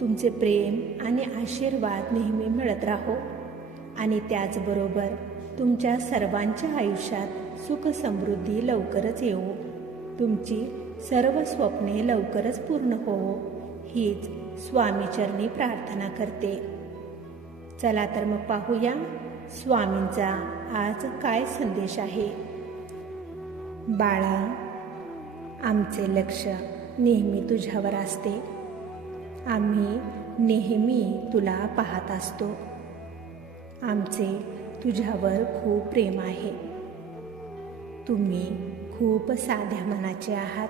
तुमचे प्रेम आणि आशीर्वाद नेहमी मिळत राहो. आणि त्याचबरोबर तुमच्या सर्वांच्या आयुष्यात सुख समृद्धी लवकरच येवो. तुमची सर्व स्वप्ने लवकरच पूर्ण होवो हीच स्वामीचरणी प्रार्थना करते. चला तर मग पाहूया स्वामींचा आज काय संदेश आहे. बाळा आमचे लक्ष नेहमी तुझ्यावर असते. आम्ही नेहमी तुला पाहत असतो. आमचे तुझ्यावर खूप प्रेम आहे. तुम्ही खूप साध्या मनाचे आहात.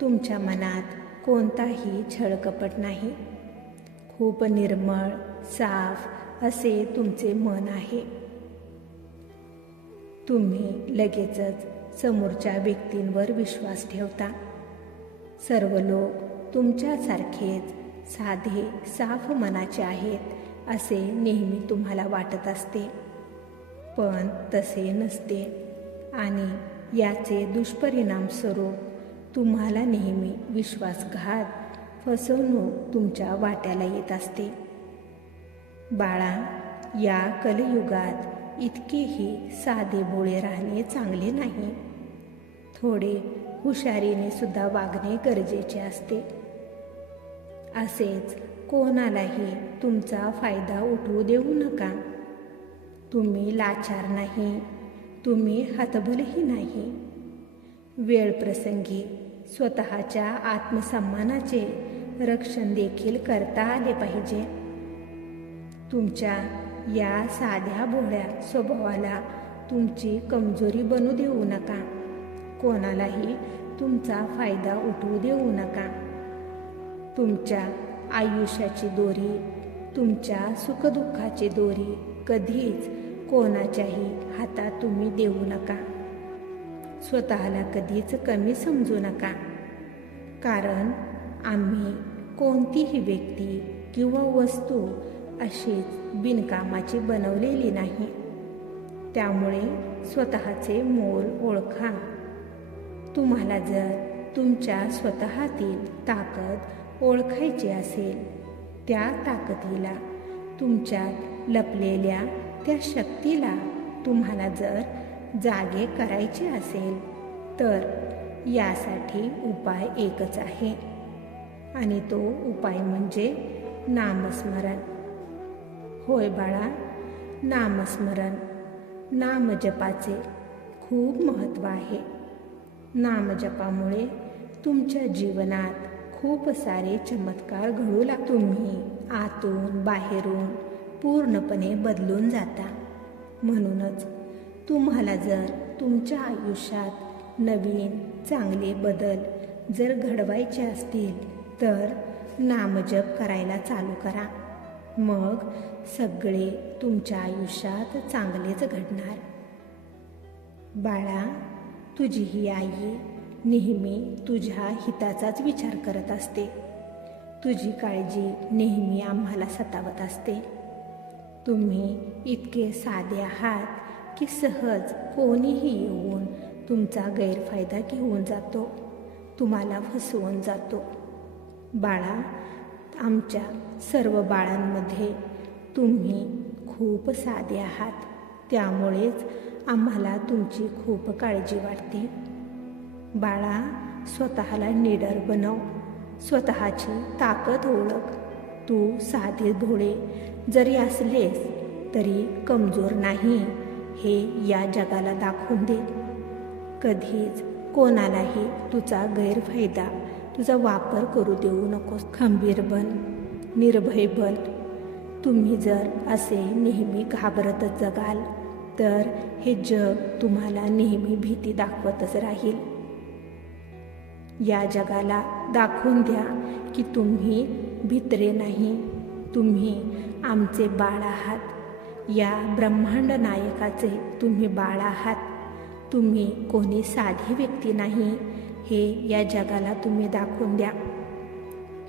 तुमच्या मनात कोणताही छळकपट नाही. खूप निर्मळ साफ असे तुमचे मन आहे. तुम्ही लगेचच समोरच्या व्यक्तींवर विश्वास ठेवता. सर्व लोक तुमच्यासारखेच साधे साफ मनाचे आहेत असे नेहमी तुम्हाला वाटत असते. पण तसे नसते. आणि याचे दुष्परिणाम स्वरूप तुम्हाला नेहमी विश्वासघात फसवणूक तुमच्या वाट्याला येत असते. बाळा या कलयुगात इतकेही साधे भोळे राहणे चांगले नाही. थोडे हुशारीने सुद्धा वागणे गरजेचे असते. असेच कोणालाही तुमचा फायदा उठवू देऊ नका. तुम्ही लाचार नाही तुम्ही हतबलही नाही. वेळ प्रसंगी स्वतःच्या आत्मसन्मानाचे रक्षण देखील करता आले पाहिजे. तुमच्या या साध्या भोळ्या स्वभावाला तुमची कमजोरी बनू देऊ नका. कोणालाही तुमचा फायदा उठवू देऊ नका. तुमच्या आयुष्याची दोरी तुमच्या सुखदुःखाची दोरी कधीच कोणाच्याही हातात तुम्ही देऊ नका. स्वतःला कधीच कमी समजू नका. कारण आम्ही कोणतीही व्यक्ती किंवा वस्तू अशीच बिनकामाची बनवलेली नाही. त्यामुळे स्वतःचे मोल ओळखा. तुम्हाला जर तुमच्या स्वतःतील ताकद ओळखायची असेल त्या ताकदीला. तुमच्यात लपलेल्या त्या शक्तीला तुम्हाला जर जागे करायचे असेल तर यासाठी उपाय एकच आहे. आणि तो उपाय म्हणजे नामस्मरण. होय बाळा नामस्मरण. नामजपाचे खूप महत्त्व आहे. नामजपामुळे तुमच्या जीवनात खूप सारे चमत्कार घडू तुम्ही आतून बाहेरून पूर्णपणे बदलून जाता. म्हणूनच तुम्हाला जर तुमच्या आयुष्यात नवीन चांगले बदल जर घडवायचे असतील तर नामजप करायला चालू करा. मग सगळे तुमच्या आयुष्यात चांगलेच घडणार. बाळा तुझी ही आई नेहमी तुझ्या हिताचाच विचार करत असते. तुझी काळजी नेहमी आम्हाला सतावत असते. तुम्ही इतके साधे आहात की सहज कोणीही येऊन तुमचा गैरफायदा घेऊन जातो. तुम्हाला फसवून जातो. बाळा आमच्या सर्व बाळांमध्ये तुम्ही खूप साधे आहात. त्यामुळेच आम्हाला तुमची खूप काळजी वाटते. बाळा स्वतःला निडर बनव. स्वतःची ताकद ओळख. तू साधे भोळे. जरी असलेस तरी कमजोर नाही. हे या जगाला दाखवून दे. कधीच कोणालाही तुझा गैरफायदा तुझा वापर करू देऊ नकोस. खंबीर बन. निर्भय बन. तुम्ही जर असे नेहमी घाबरतच जगाल तर हे जग तुम्हाला नेहमी भीती दाखवतच राहील. या जगाला दाखवून द्या की तुम्ही भित्रे नाही. तुम्ही आमचे बाळ आहात. या ब्रह्मांड नायकाचे तुम्ही बाळ आहात. तुम्ही कोणी साधी व्यक्ती नाही. हे या जगाला तुम्ही दाखवून द्या.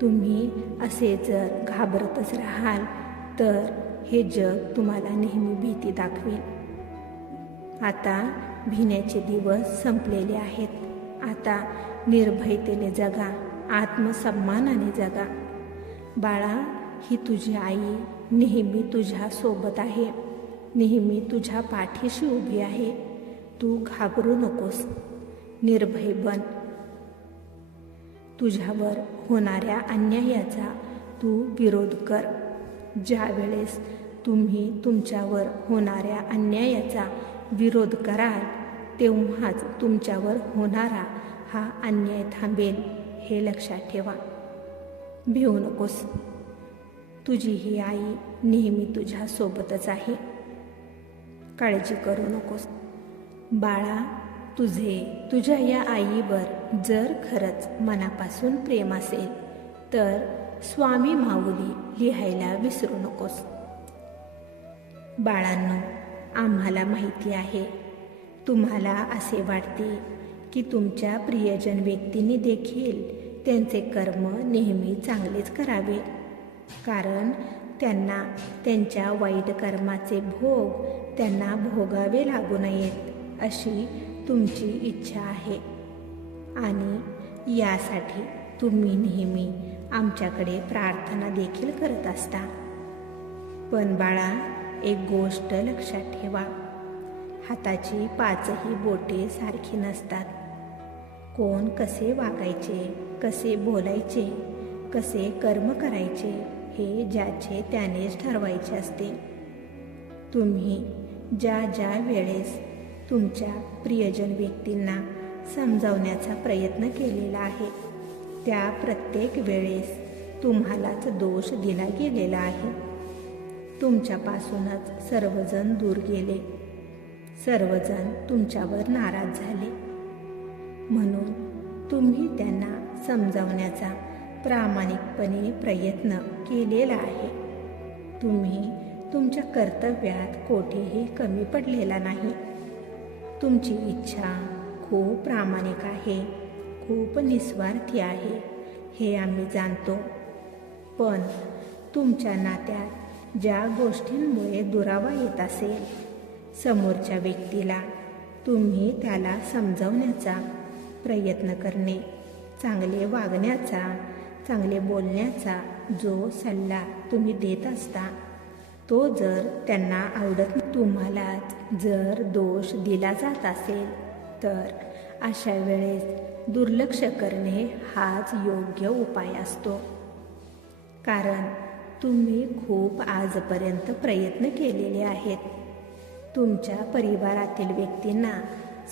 तुम्ही असे जर घाबरतच राहाल तर हे जग तुम्हाला नेहमी भीती दाखवेल. आता भिण्याचे दिवस संपलेले आहेत. आता निर्भयतेने जगा आत्मसन्मानाने जगा. बाळा ही तुझी आई नेहमी तुझ्या सोबत आहे. नेहमी तुझ्या पाठीशी उभी आहे. तू घाबरू नकोस. निर्भय बन. तुझ्यावर होणाऱ्या अन्यायाचा तू विरोध कर. ज्या वेळेस तुम्ही तुमच्यावर होणाऱ्या अन्यायाचा विरोध कराल तेव्हाच तुमच्यावर होणारा हा अन्याय थांबेल हे लक्षात ठेवा. भिवू नकोस. तुझी ही आई नेहमी तुझ्या सोबतच आहे. काळजी करू नकोस. बाळा तुझे तुझ्या या आईवर जर खरंच मनापासून प्रेम असेल तर स्वामी माऊली लिहायला विसरू नकोस. बाळांनो आम्हाला माहिती आहे तुम्हाला असे वाटते की तुमच्या प्रियजन व्यक्तींनी देखील त्यांचे कर्म नेहमी चांगलेच करावे? कारण त्यांना त्यांच्या वाईट कर्माचे भोग त्यांना भोगावे लागू नयेत अशी तुमची इच्छा आहे. आणि यासाठी तुम्ही नेहमी आमच्याकडे प्रार्थना देखील करत असता. पण बाळा एक गोष्ट लक्षात ठेवा. हाताची पाचही बोटे सारखी नसतात. कोण कसे वागायचे कसे बोलायचे कसे कर्म करायचे हे ज्याचे त्यानेच ठरवायचे असते. तुम्ही ज्या ज्या वेळेस तुमच्या प्रियजन व्यक्तींना समजावण्याचा प्रयत्न केलेला आहे त्या प्रत्येक वेळेस तुम्हालाच दोष दिला गेलेला आहे. तुमच्यापासूनच सर्वजण दूर गेले. सर्वजण तुमच्यावर नाराज झाले. म्हणून तुम्ही त्यांना समजावण्याचा प्रामाणिकपणे प्रयत्न केलेला आहे. तुम्ही तुमच्या कर्तव्यात कोठेही कमी पडलेला नाही. तुमची इच्छा खूप प्रामाणिक आहे खूप निस्वार्थी आहे हे आम्ही जाणतो. पण तुमच्या नात्यात ज्या गोष्टींमुळे दुरावा येत असेल समोरच्या व्यक्तीला. तुम्ही त्याला समजवण्याचा प्रयत्न करणे. चांगले वागण्याचा चांगले बोलण्याचा जो सल्ला तुम्ही देत असता तो जर त्यांना आवडत तुम्हालाच जर दोष दिला जात असेल तर अशा वेळेस दुर्लक्ष करणे हाच योग्य उपाय असतो. कारण तुम्ही खूप आजपर्यंत प्रयत्न केलेले आहेत. तुमच्या परिवारातील व्यक्तींना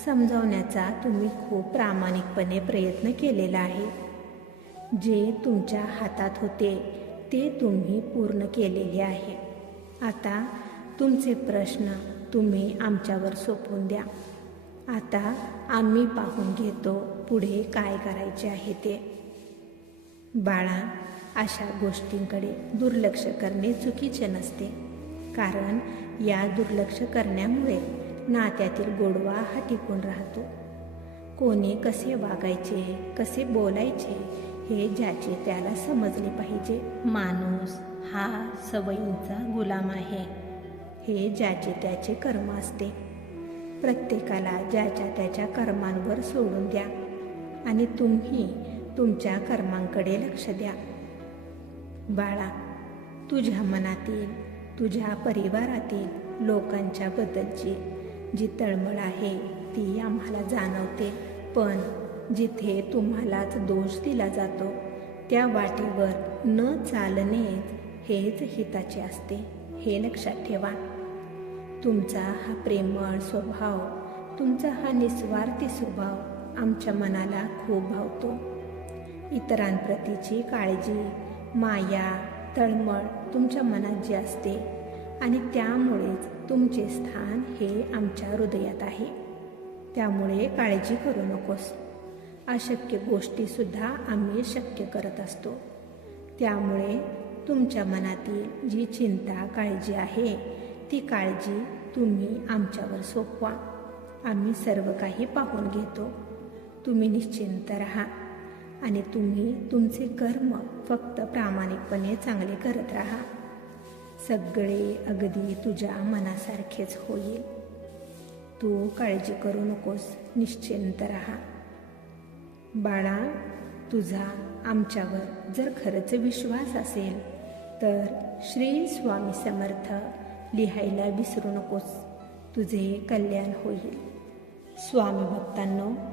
समजावण्याचा तुम्ही खूप प्रामाणिकपणे प्रयत्न केलेला आहे. जे तुमच्या हातात होते ते तुम्ही पूर्ण केलेले आहे. आता तुमचे प्रश्न तुम्ही आमच्यावर सोपवून द्या. आता आम्ही पाहून घेतो पुढे काय करायचे आहे ते. बाळा अशा गोष्टींकडे दुर्लक्ष करणे चुकीचे नसते. कारण या दुर्लक्ष करण्यामुळे नात्यातील गोडवा हा टिकून राहतो. कोणी कसे वागायचे कसे बोलायचे हे ज्याचे त्याला समजले पाहिजे. माणूस हा सवयींचा गुलाम आहे. हे ज्याचे त्याचे कर्म असते. प्रत्येकाला ज्याच्या त्याच्या कर्मांवर सोडून द्या. आणि तुम्ही तुमच्या कर्मांकडे लक्ष द्या. बाळा तुझ्या मनातील तुझ्या परिवारातील लोकांच्या बद्दलची जी तळमळ आहे ती आम्हाला जाणवते. पण जिथे तुम्हालाच दोष दिला जातो त्या वाटेवर न चालणे हेच हिताचे असते हे लक्षात ठेवा. तुमचा हा प्रेमळ स्वभाव तुमचा हा निस्वार्थी स्वभाव आमच्या मनाला खूप भावतो. इतरांप्रतीची काळजी माया तळमळ तुमच्या मनात जी असते आणि त्यामुळेच तुमचे स्थान हे आमच्या हृदयात आहे. त्यामुळे काळजी करू नकोस. अशक्य गोष्टीसुद्धा आम्ही शक्य करत असतो. त्यामुळे तुमच्या मनातील जी चिंता काळजी आहे ती काळजी तुम्ही आमच्यावर सोपवा. आम्ही सर्व काही पाहून घेतो. तुम्ही निश्चिंत राहा. आणि तुम्ही तुमचे कर्म फक्त प्रामाणिकपणे चांगले करत राहा. सगळे अगदी तुझ्या मनासारखेच होईल. तू काळजी करू नकोस निश्चिंत राहा. बाळा तुझा आमच्यावर जर खरंच विश्वास असेल तर श्री स्वामी समर्थ लिहायला विसरू नकोस. तुझे कल्याण होईल. स्वामी भक्तांनो